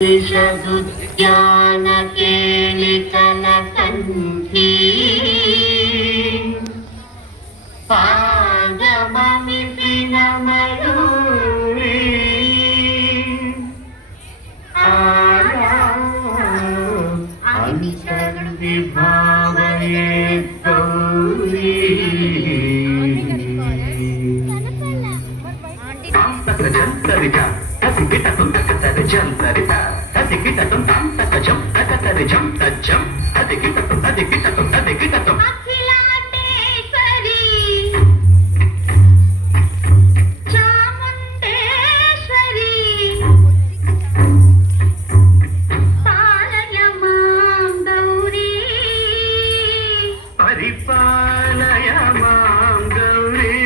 विषदुद्यानकेलिकलकन्ठी पादममिति नमयूरि अन्तर्विभावये गौरी जन्तरिता तसिकिटतुं तकतरिजन्तरिता तसिकिटतुं तकतजं तकतरिजं तज्जं तदिकिटतुं तदिकिटतुं तदिकिटतुं अखिलांडेश्वरी चामुण्डेश्वरी पालय मां गौरी परिपालय मां गौरी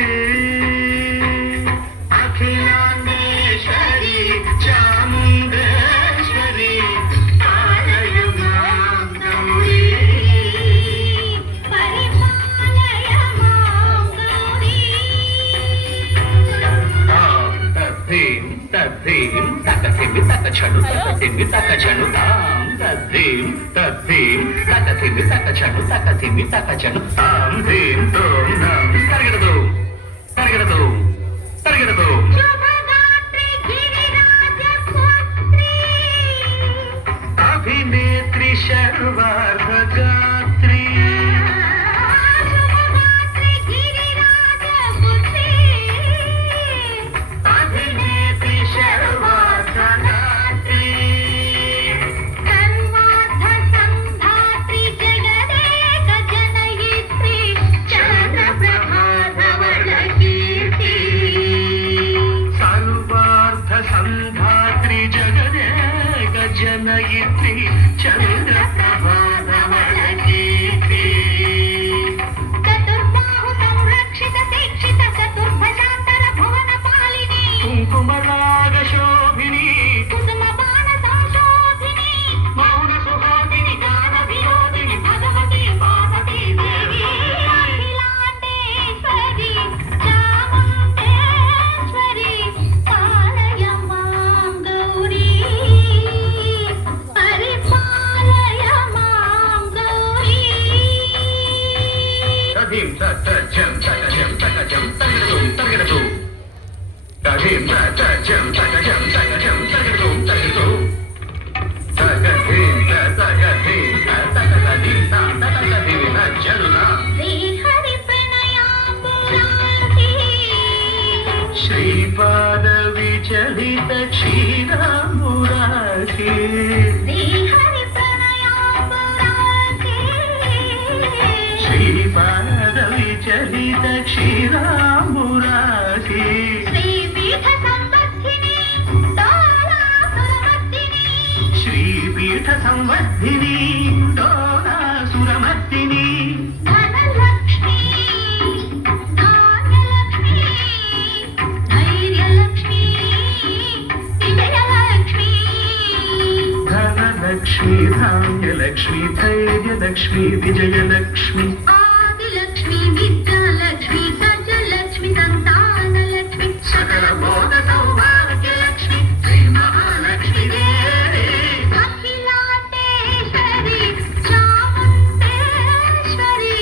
अखिलांडेश्वरी चामुण्डेश्वरी पालय मां गौरी परिपालय मां गौरी तद्धिं तकथिमि तकछनु तकथिमि तकछनु तां तद्धिं तकथिमि तकछनु तकथिमि तकछनु तां धिं तों नं तर्गडदु तर्गडदु तर्गडदु शुभगात्री गिरिराजपुत्री अभिनेत्री सर्वार्धगात्री शुभगात्री गिरिराजपुत्री अभिनेत्री सर्वार्धगात्री सर्वार्धसंधात्री जगदेक जनयित्री चन्द्रप्रभाधवलकीर्ति सर्वार्धसंधात्री जगदेक जनयित्री चन्द्रप्रभाधवलकीर्ति चतुर्बाहु संरक्षित दीक्षित चतुर्भुजान्तर भुवनपालिनी कुङ्कुमरागशोभिनी कुसुमबाण संशोधिनी मौन सुहासिनी गान विनोदिनी भगवती पार्वती देवी अखिलांडेश्वरी चामुण्डेश्वरी पालय मां गौरी परिपालय मां गौरी तदिं ततजं तकजं तकजं तर्गडदुं तर्गडदु तदिं ततजं तकजं तकजं तर्गडदुं तर्गडदु तकधिं तकधिं तकधिं तकधिं तज्जनुना श्रीहरिप्रणयाम्बुरान्ति श्रीपादविचलित क्षीराम्बुरान्ति श्रीहरिप्रणयाम्बुरान्ति श्रीपादविचलित क्षीराम्बुरान्ति श्रीपीठ संवर्धिनी डोलासुरमर्दिनी श्रीपीठ संवर्धिनी डोलासुरमर्दिनी धनलक्ष्मी धान्यलक्ष्मी धैर्यलक्ष्मी विजयलक्ष्मी धनलक्ष्मी धान्यलक्ष्मी धैर्यलक्ष्मी विजयलक्ष्मी आदिलक्ष्मी विद्यालक्ष्मी सजलक्ष्मी संतानलक्ष्मी सकल बोध सौभाग्यलक्ष्मी श्री महालक्ष्मी देवी अखिलांडेश्वरी चामुण्डेश्वरी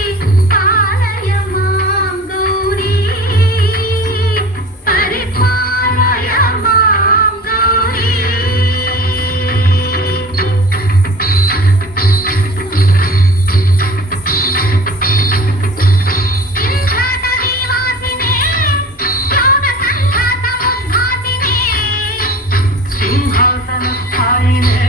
पालय मां गौरी परिपालय मां गौरी सिंहासननिवासिने योगसंघातमुद्घाटिने सिंहासनस्थायिने